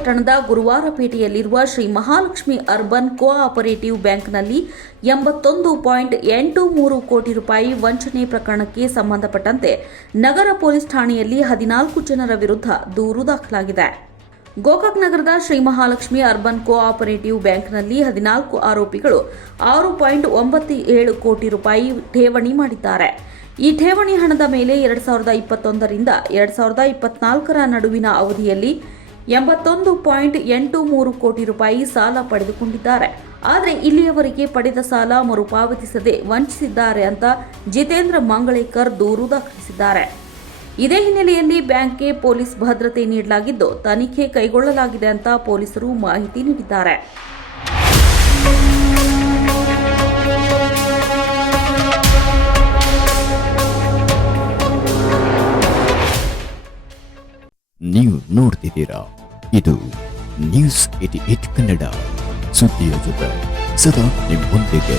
ಪಟ್ಟಣದ ಗುರುವಾರಪೇಟೆಯಲ್ಲಿರುವ Shri Mahalakshmi urban cooperative ಬ್ಯಾಂಕ್ನಲ್ಲಿ 81.83 ಕೋಟಿ ರೂಪಾಯಿ ವಂಚನೆ ಪ್ರಕರಣಕ್ಕೆ ಸಂಬಂಧಪಟ್ಟಂತೆ ನಗರ ಪೊಲೀಸ್ ಠಾಣೆಯಲ್ಲಿ 14 ಜನರ ವಿರುದ್ಧ ದೂರು ದಾಖಲಾಗಿದೆ. ಗೋಕಾಕ್ ನಗರದ ಶ್ರೀ ಮಹಾಲಕ್ಷ್ಮಿ ಅರ್ಬನ್ ಕೋಆಪರೇಟಿವ್ ಬ್ಯಾಂಕ್ನಲ್ಲಿ 14 ಆರೋಪಿಗಳು 6.97 ಕೋಟಿ ರೂಪಾಯಿ ಠೇವಣಿ ಮಾಡಿದ್ದಾರೆ. ಈ ಠೇವಣಿ ಹಣದ ಮೇಲೆ 2021 ರಿಂದ 2024 ನಡುವಿನ ಅವಧಿಯಲ್ಲಿ 81.83 ಕೋಟಿ ರೂಪಾಯಿ ಸಾಲ ಪಡೆದುಕೊಂಡಿದ್ದಾರೆ. ಆದರೆ ಇಲ್ಲಿಯವರೆಗೆ ಪಡೆದ ಸಾಲ ಮರುಪಾವತಿಸದೆ ವಂಚಿಸಿದ್ದಾರೆ ಅಂತ ಜಿತೇಂದ್ರ ಮಂಗಳೇಕರ್ ದೂರು ದಾಖಲಿಸಿದ್ದಾರೆ. ಇದೇ ಹಿನ್ನೆಲೆಯಲ್ಲಿ ಬ್ಯಾಂಕ್ಗೆ ಪೊಲೀಸ್ ಭದ್ರತೆ ನೀಡಲಾಗಿದ್ದು ತನಿಖೆ ಕೈಗೊಳ್ಳಲಾಗಿದೆ ಅಂತ ಪೊಲೀಸರು ಮಾಹಿತಿ ನೀಡಿದ್ದಾರೆ. ನೀವು ನೋಡ್ತಿದ್ದೀರಾ, ಇದು ನ್ಯೂಸ್ 88 ಕನ್ನಡ, ಸುದ್ದಿಯ ಜೊತೆ ಸದಾ ನಿಮ್ಮೊಂದಿಗೆ.